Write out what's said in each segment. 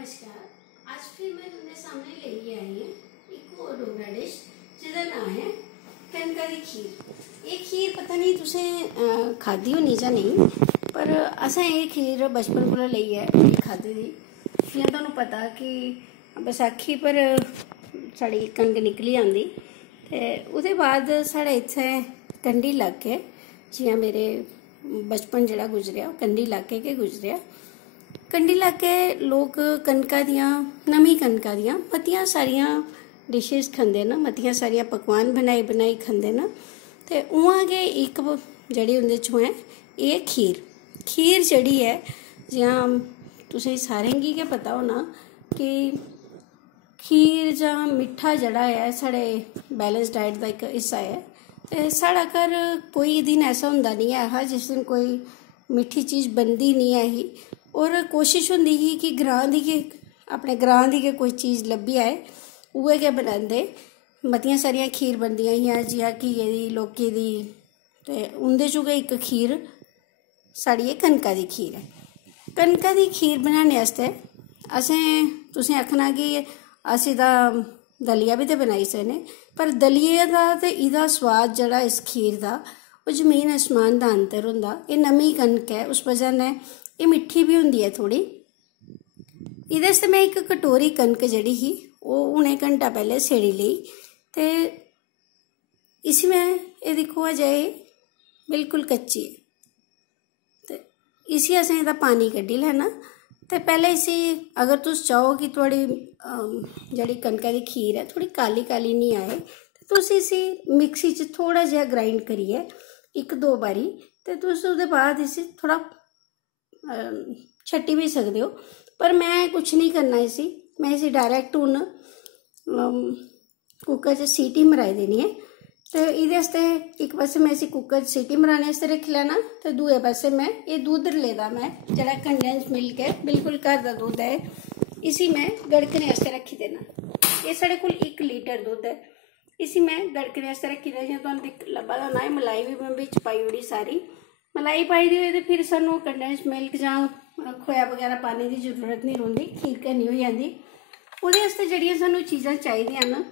नमस्कार। आज फिर मैं तुम्हारे सामने लेके आई हूँ एक और डोगरा डिश जिसका नाम है कनका दी खीर। ये खीर पता नहीं तुसे खाधी होनी जां नहीं, पर असें ये खीर बचपन कोला लेइयै खाधी दी। जियां तुहानूं पता कि बैसाखी पर साड़ी कनक निकली आंदी ते ओह्दे बाद साढ़े इत्थें कंढी इलाके जियां मेरे बचपन जेह्ड़ा गुजरेआ कंढी इलाके के गुजरेआ। कंढी इलाके लोग कनका दियां नमीं कनका दियां मतियां सारियां डिशेस खंदे न, मतियां सारियां पकवान बनाई बनाई खंदे न। ते उ'आं गै इक जेह्ड़ी उं'दे चों ऐ एह् खीर। खीर जेह्ड़ी ऐ जियां तुसें सारें गी गै पता होना कि खीर जां मिट्ठा जेह्ड़ा ऐ साढ़े बैलेंस डाइट दा इक हिस्सा ऐ। ते साढ़ा घर कोई दिन ऐसा होंदा नहीं ऐ हा जिस दिन कोई मिट्ठी चीज़ बनदी नहीं ऐ ही, और कोशिश होंदी ही कि ग्रां दी गै अपने ग्रां दी गै कोई चीज़ लब्भी आए उ'ऐ गै बनांदे। मतियां सारियां खीर बनदियां हियां जियां घिये दी, लौकी दी, ते उं'दे चों गै इक खीर साढ़ी एह् कनका दी खीर ऐ। कनका दी खीर बनाने आस्तै असें तुसें आखना कि अस एह्दा दलिया बी ते बनाई सकने, पर दलिये दा ते एह्दा स्वाद जेह्ड़ा इस खीर दा ओह् जमीन आसमान दा अंतर होंदा। एह् नमीं कनक ऐ, उस वजह ने एह् मिट्ठी भी होंदी ऐ थोड़ी। एह्दे आस्तै मैं इक कटोरी कनक जेह्ड़ी ही ओह् हुणे घंटा पैह्ले सेड़ी लेई, ते इसी मैं एह् दिक्खो अजें बिल्कुल कच्ची ऐ, ते इसी असें एह्दा पानी कड्ढी लैना। ते पैह्ले इसी अगर तुस चाहो कि थुआढ़ी जेह्ड़ी कनका दी खीर ऐ थोड़ी काली काली नहीं आए ते तुस इसी मिक्सी च थोड़ा जेहा ग्राइंड करियै इक दो बारी, ते तुस ओह्दे बाद इसी थोड़ा छट्टी भी सकदे हो। पर मैं कुछ नहीं करना इसी, मैं इसी डायरैक्ट हून कुकर च सीटी मराई देनी है। ते एह्दे आस्तै इक पास्से मैं इसी कुकर च सीटी मराने आस्तै रक्खी लैना, ते दूए पास्से मैं एह् दुद्ध लेदा मैं जेह्ड़ा कंडेंस मिल्क है बिल्कुल घर दा दुद्ध है, इसी मैं गड़कने आस्तै रक्खी देना। एह् साढ़े कोल 1 लीटर दुद्ध है, इसी मैं गड़कने आस्तै रक्खी देना। जियां तुहानूं लब्भा दा होना मलाई भी मैं बिच पाई ओड़ी सारी। मलाई पाई दी होए ते फिर सानूं कंडेंस मिल्क जां खोया बगैरा पाने की जरूरत नहीं रौंह्दी, खीर घनी हो जांदी। ओह्दे आस्तै जेह्ड़ियां सानूं चीज़ां चाहिदियां न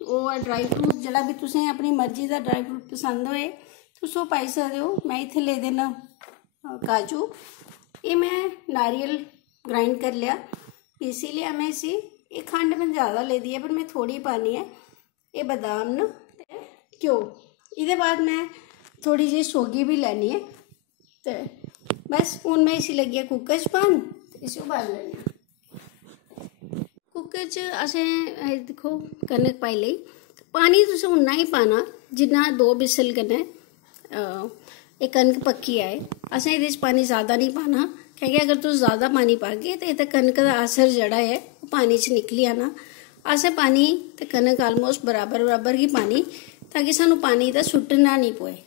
ओह् है ड्राई फ्रूट, जेह्ड़ा भी तुसें अपनी मर्जी दा ड्राई फ्रूट पसंद होए तुस ओह् पाई सकदे हो। मैं इत्थै लेदे न काजू, एह् मैं नारियल ग्राइंड करी लेआ, पीसी लेआ मैं इसी। एह् खंड मैं ज़्यादा लेदी है पर मैं थोड़ी पानी है। एह् बादाम न ते घ्यो। एह्दे बाद मैं थोड़ी जी सौगी भी लैनी है, ते बस हून मैं इसी लगी कुकर च पान, इसी उबाल लैने। कुकर च असें दिक्खो कनक पाई लेई, पानी तुसें उन्ना ही पाना जिन्ना 2 बिसल कन्नै एह् कनक पक्की आए। असें एह्दे च पानी ज़्यादा नहीं पाना, क्योंकि अगर तुस ज़्यादा पानी पागे ते कनक दा असर जेह्ड़ा है ओह् पानी च निकली आना। असें पानी ते कनक आलमोस्ट बराबर बराबर ही पानी, ताकि सानू पानी दा सुट्टना नहीं पोए।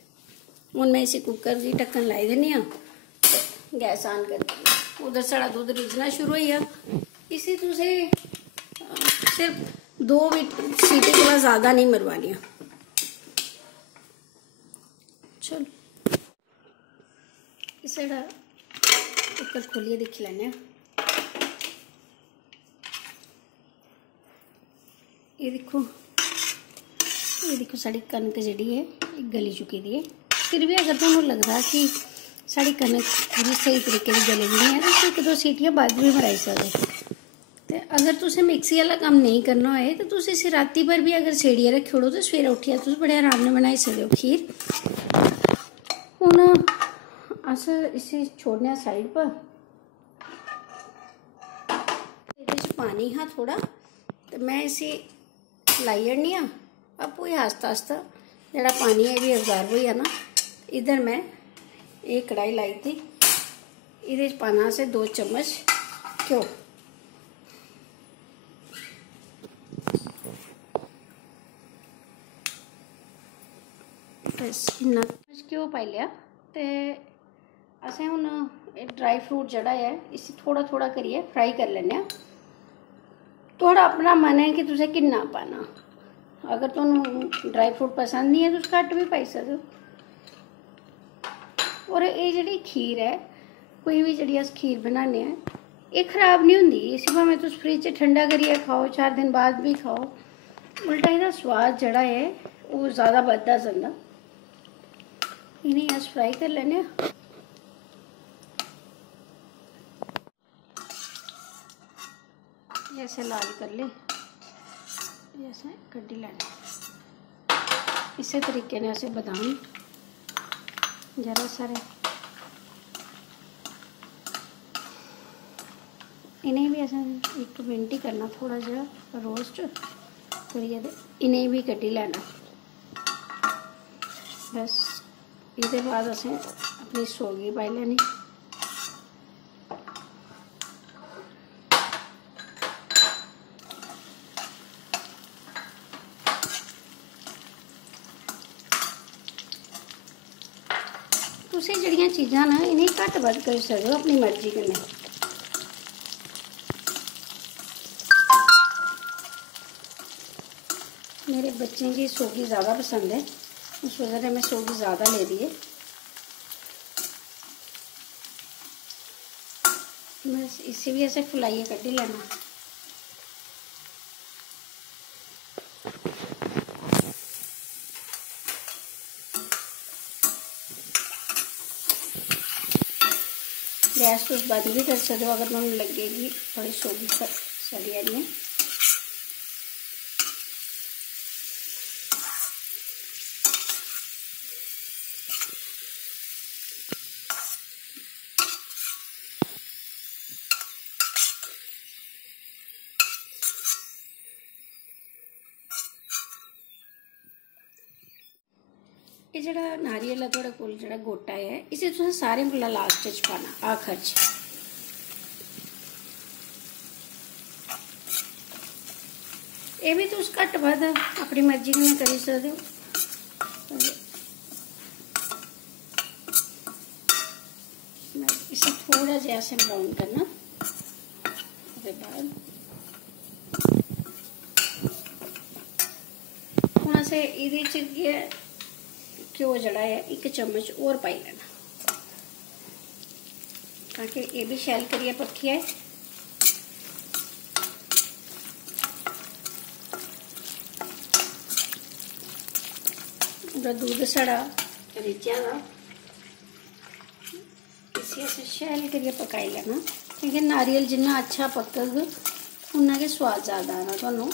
हून मैं इसी कुकर दी ढक्कन लाई दिन्नी आं, गैस ऑन कर देनी। उधर साढ़ा दुद्ध रिझना शुरू होई गेआ। इसी तुसें सिर्फ 2 सीटी कोला ज़्यादा नहीं मरवानियां। चलो साढ़ा कुकर खोलिए दिक्खी लैने आं। ये दिक्खो साड़ी कनक जेह्ड़ी है गली चुकी दी है। फिर भी अगर तुहानूं लगदा कि साड़ी कनक पूरी सही तरीके दी गली नहीं है तो 1-2 सीटियां बाद भी मराई सकदे। ते अगर तुसें मिक्सी वाला कम्म नहीं करना होए तो तुस इसी राती भर भी अगर सेड़ियै रक्खी ओड़ो तो सवेरे उट्ठियै तुस बड़े आराम नाल बनाई सकदे हो खीर। हून अस इसी छोड़ने आं साइड पर। एह्दे च पानी हा थोड़ा, ते मैं इसी लाई ओड़नी आं आपूं ही आस्ता आस्ता। जेह्ड़ा पानी है भी अब्जॉर्ब होई जाना। इधर मैं एह् कढ़ाई लाई थी, एह्दे च पाना असें 2 चम्मच घ्यो। बस इन्ना घ्यो पाई लिया। ते असें हून ड्राई फ्रूट जेह्ड़ा है इसी थोड़ा थोड़ा करियै फ्राई करी लैने आं। थोड़ा अपना मन है कि तुसें किन्ना पाना। अगर तुहानूं ड्राई फ्रूट पसंद नहीं है तुस घट्ट भी पाई सकदे हो। और ये जेह्ड़ी खीर है, कोई भी जेह्ड़ी अस खीर बनाने आं ये खराब नहीं होंगी। इसी भावें तुम फ्रिज च ठंडा करिए खाओ, 4 दिन बाद भी खाओ, उल्टा इसका स्वाद जड़ा है वो ज़्यादा बढ़ता जंदा। इन्हें अस फ्राई कर लेने। ऐसे लाल कर ले, ऐसे कड्डी लेना। इसी तरीके ने ऐसे बादाम जरा सारे इन्हें भी ऐसे 1 मिनट ही करना, थोड़ा जहा रोस्ट करिए इन्हें भी कड्डी लेना। बस ये बाद असें अपनी सोगी पाई लैनी। तुसीं जड़ियां चीज़ां ना इन्हें घट बद्ध करी सकदे हो अपनी मर्जी कन्नै। मेरे बच्चों की सोगी ज़्यादा पसंद है, उस वजह से मैं सोगी ज़्यादा ले रही है। बस इसे भी ऐसे फुलाइए कड्डी लेना। गैस को बंद भी कर सकते हो अगर तुम लगेगी थोड़ी सोगी सड़ी आ रही है। ये जड़ा नारियल है थोड़े कोल जड़ा गोटा है, इसे तुसें सारे कोला लास्ट च पाना, आखिर च। ये भी तुस घट बद्ध अपनी मर्जी कन्नै करी सकदे हो। इसे थोड़ा जिहा असें ब्राउन करना। उसके बाद हुण असें इहदे च घ्यो जड़ा है 1 चम्मच और पाई लेना, ताकि ये भी शैल करिए पक्की है। दूध साढ़ा रिझा दा, इसे असें शैल करिए पकाई लेना, क्योंकि नारियल जिन्ना अच्छा पकग उन्ना गै स्वाद ज़्यादा आना तुहानू।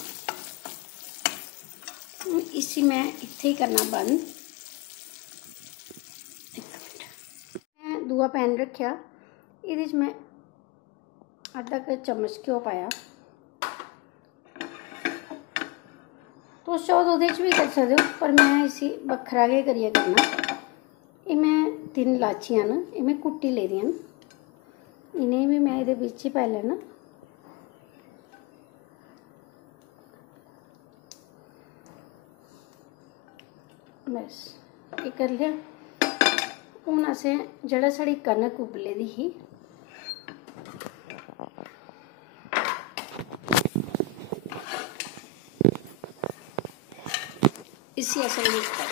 इसी मैं इत्थे ही करना बंद। दूआ पैन रखिया, इहदे च मैं आधा चम्मच घ्यो पाया। तुस चाहो तो ओहदे च भी कर सकदे हो, पर मैं इसी बक्खरा गै करियै करना। ये मैं 3 इलाचियां न, ये मैं कुट्टी ले दियां न, इन्हें भी मैं इहदे बिच ही पाई लैना। बस ये कर लिया। हुण असें जड़ा साड़ी कनक उबले दी ही इसी असें मिक्स कर।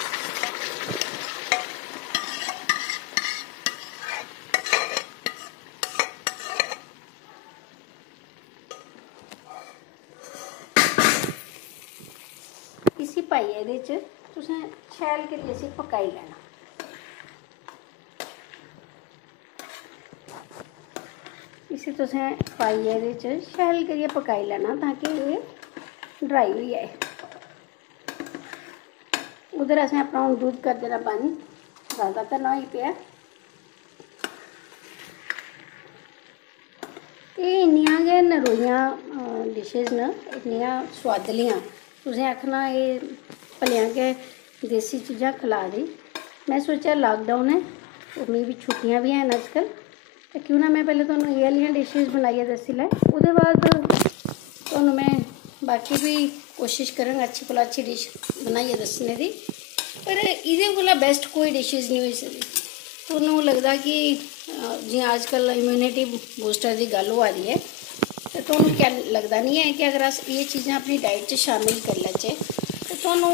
इसी पाइयै इहदे च तुसें शैल करियै इसी पकाई लैना। इसी तुसें पाइयै इहदे च शैल करियै पकाई लैना, ताकि ये ड्राई हो जाए। उधर असें अपना हूँ दूध कर देना बंद, ज़्यादा करना होई पेआ। ये इन्नियां गै नरोइयां डिशेज न, इन्नियां सोआदलियां, तुसें आखना ये भलेआं गै देसी चीज़ां खिला दी। मैं सोचा लॉकडाउन है और मिगी भी छुट्टियां भी हैं अजकल, तो क्यों ना मैं पहले तुहानू ये आह्लियां डिशेज बनाइयै दस्सी लै, ओह्दे बाद तुहानू मैं बाकी भी कोशिश करांग अच्छी कोला अच्छी डिश बनाइयै दस्सने दी। पर इहदे कोला बेस्ट कोई डिशेज नहीं होई सकदी। तुहानू लगदा कि जियां अजकल इम्यूनिटी बूस्टर की गल होआ दी है, तो तुहानू क्या लगदा नहीं है कि अगर अस ये चीज़ां अपनी डाइट च शामिल कर लैचे तो तुहानू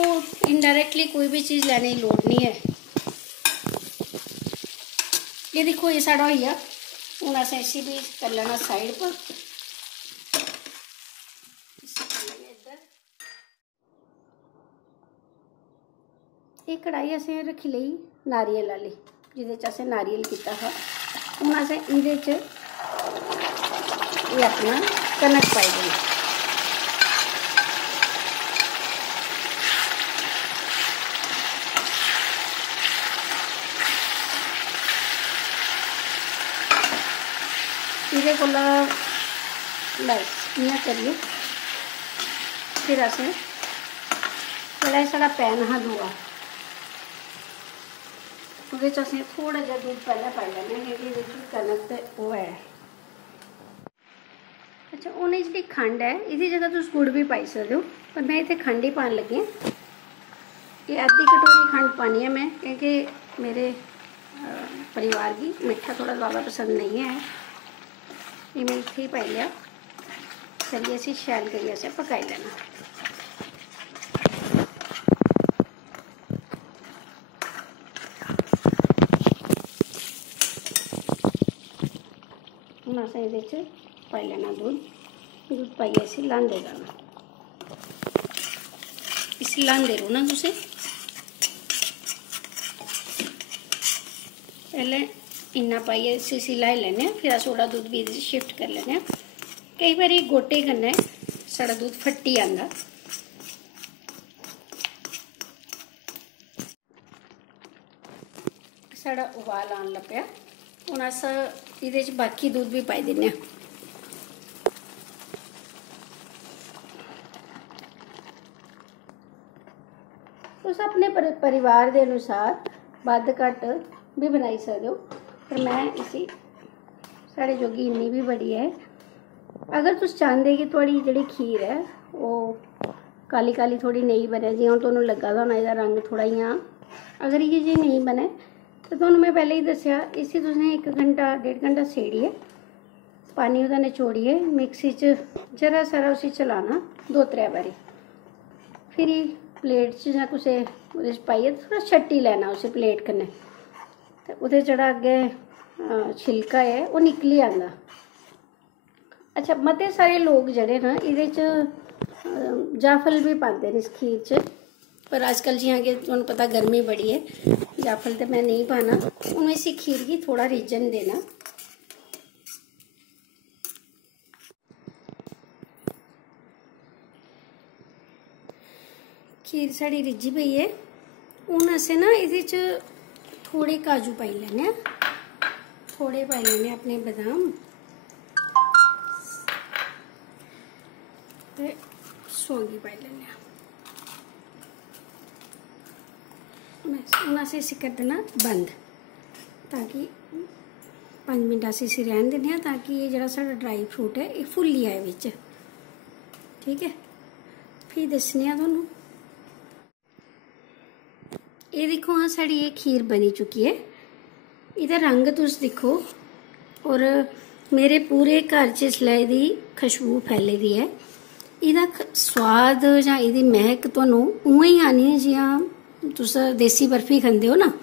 इनडायरैक्टली कोई भी चीज़ लैने की लोड़ नहीं है। ये दिक्खो ये साढ़ा होई गया, हूँ असें इसी भी कर लेना साइड पर। एक कढ़ाई असें रखी ली नारियल वाली, जिहदे च असें नारियल कीता था। हूँ असें इहदे च ये अपना कनक पाई देनी। इहदे कोला बस इ'यां करिए फिर असें जेह्ड़ा साढ़ा पैन हा दूआ, ओह्दे च असें थोड़ा जिहा दूध पैह्लें पाई लैना, क्योंकि एह्दे च कनक ते ओह् है। अच्छा, हून एह् जेह्ड़ी खंड है इहदी जगह तुस गुड़ भी पाई सकदे हो, पर मैं इत्थै खंड ही पान लगी आं। ये आधी कटोरी खंड पानी है मैं, क्योंकि मेरे परिवार गी मिट्ठा थोड़ा ज़्यादा पसंद नहीं है। ये मैं इत्थे ही पाई लिया। चलिए इसी शैल करियै असें पकाई लैना। हूँ असें एह्दे च पाई लैना दूध पाइयै इसी ल्हांदे जाना। इसी ल्हांदे रौह्ना तुसें। पहले इन्ना पाइयै इसी ल्हाई लैने, फिर अस थोड़ा दुद्ध भी एह्दे च शिफ्ट करी लैने। केईं बारी गोटे कन्नै साढ़ा दुद्ध फट्टी आंदा। साढ़ा उबाल आन लग पेआ। हूँ अस एह्दे च बाकी दुद्ध भी पाई दिन्ने आं। तुस अपने परिवार दे अनुसार बद्ध घट्ट भी बनाई सकदे हो, पर मैं इसी साढ़े जोगी इन्नी भी बड़ी है। अगर तुस चाहते कि थोड़ी जेह्ड़ी खीर है ओह् काली काली थोड़ी नेईं बने, जि'यां तुहानूं लग्गा दा होना एह्दा रंग थोड़ा इ'यां, अगर ये जी नहीं बने तो तुहानूं मैं पहले ही दस्सेआ, इसी तुसें 1 घंटा 1.5 घंटा सेड़ियै पानी ओह्दा नचोड़ियै मिक्सी च जरा सारा उसी चलाना 2-3 बारी, फिर प्लेट च जां कुसै ओह्दे च पाइयै थोड़ा छट्टी लैना उसी प्लेट कन्नै, ते ओह्दे जेह्ड़ा अग्गें छिलका है ओह् निकली आंदा। अच्छा, मते सारे लोग जेह्ड़े न एह्दे च जाफल भी पांदे न इस खीर च, पर अजकल जि'यां कि तुहानूं पता गर्मी बड़ी है, जाफल ते मैं नहीं पाना। हून इसी खीर गी थोड़ा रिज्जन देना। खीर साढ़ी रिज्जी पई है। हून असें ना एह्दे च थोड़े काजू पाई लैने आं, थोड़े पाई लैने अपने बदाम ते सौंगी पाई लैने आं। हून असें इसी कर देना बंद, ताकि 5 मिनट अस इसी रहन दिन्ने आं, ताकि ये जेह्ड़ा साढ़ा ड्राई फ्रूट है ये फुल्ली आए बिच। ठीक है, फ्ही दस्सने आं तुहानूं। ये दिक्खो हाँ, साड़ी ये खीर बनी चुकी है। इहदा रंग तुस दिक्खो, और मेरे पूरे घर च इसलै एह्दी खुशबू फैली दी है। इहदा स्वाद जां एह्दी महक तुहानूं उ'आं ही आनी है जि'यां तुस देसी बर्फी खंदे हो ना,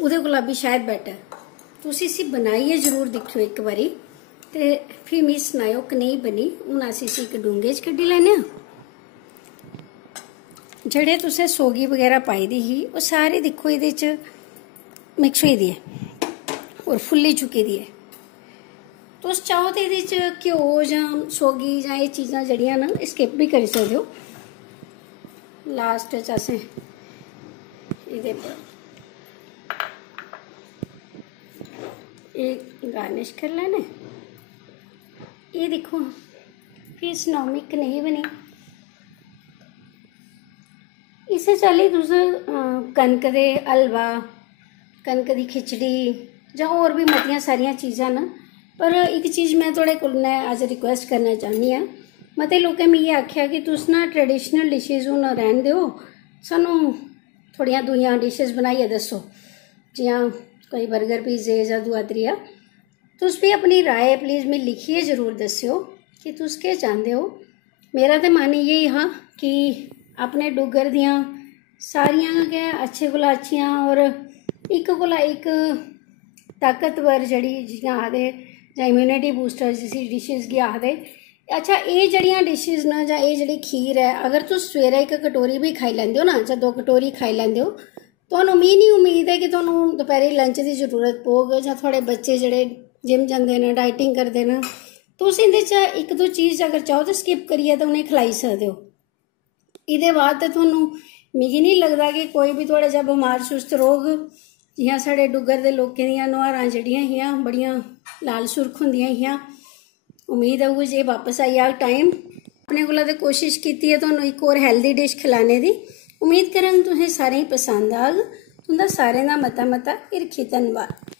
ओह्दे कोला भी शायद बेटर। तुस इसी बनाइयै जरूर दिक्खियो इक बारी, ते फ्ही मिगी सनाएओ कनेही बनी। हून अस इसी इक डूंगे च कड्ढी लैने आं। जेह्ड़े तुसें सौगी बगैरा पाई दी ही ओह् सारी दिक्खो एह्दे च मिक्स होई दी है और फुल्ली चुकी दी है। तुस चाहो तो एह्दे च घ्यो जां सौगी जां एह् चीज़ां जेह्ड़ियां न स्किप भी करी सकदे हो। लास्ट च असें एह्दे पर एह् गार्निश करी लैने। ये दिक्खो फ्ही सनाओ कनेही बनी। इस्सै चाल्ली तुस कनक दे हलवा, कनक दी खिचड़ी जां होर भी मतियां सारियां चीज़ां न, पर एक चीज़ मैं थुआढ़े कोला अज्ज रिक्वेस्ट करना चाहनी आं। मते लोकें मिगी आखेआ कि तुस ना ट्रेडिशनल डिशेज हून रैह्न देओ, सानूं थोड़ियां दूइयां डिशेज बनाइयै दस्सो, जि'यां कोई बर्गर पिज़्ज़े जां दूआ त्रीया। तुस भी अपनी राय प्लीज़ मिगी लिखियै ज़रूर दस्सेओ कि तुस केह् चांह्दे हो। मेरा ते मन इ'यै हा कि अपने डुग्गर दियां सारियां गै अच्छे कोला अच्छियां और इक कोला इक ताकतवर जेह्ड़ी जि'यां आखदे ਜਾਂ ਇਮਿਊਨਿਟੀ ਬੂਸਟਰ जिसी डिशेज़ गी आखदे। अच्छा ये जड़ियाँ डिशेज़ न जां ये जड़ी खीर है अगर तुम सवेरे एक कटोरी भी खाई लैंदे हो ना जां 2 कटोरी खाई लैंदे हो तुहानूं नहीं उम्मीद है कि तुहानूं दोपहरी लंच की जरूरत पौग जां थोड़े बच्चे जड़े जिम जांदे ने डाइटिंग करते हैं तुस इंदे च एक दो चीज़ अगर चाहो तो स्किप करिए तो उन्हें खिलाई सकते हो। इहदे बाद ते तुहानूं मिगी नहीं लगता कि कोई भी थोड़ा जिहा बमार सुस्त रोग जियां साढ़े डुग्गर दे लोकें दियां नोहारां जड़ियां हियां बड़ियां लाल सुर्ख हुंदियां हियां। उम्मीद है वो जे वापस आई जाग टाइम। अपने कोला ते कोशिश कीती है तुहानूं एक होर हैल्दी डिश खिलाने दी। उम्मीद करन तुसें सारें गी पसंद आग। तुंदा सारें दा मता हिरखी धन्नवाद।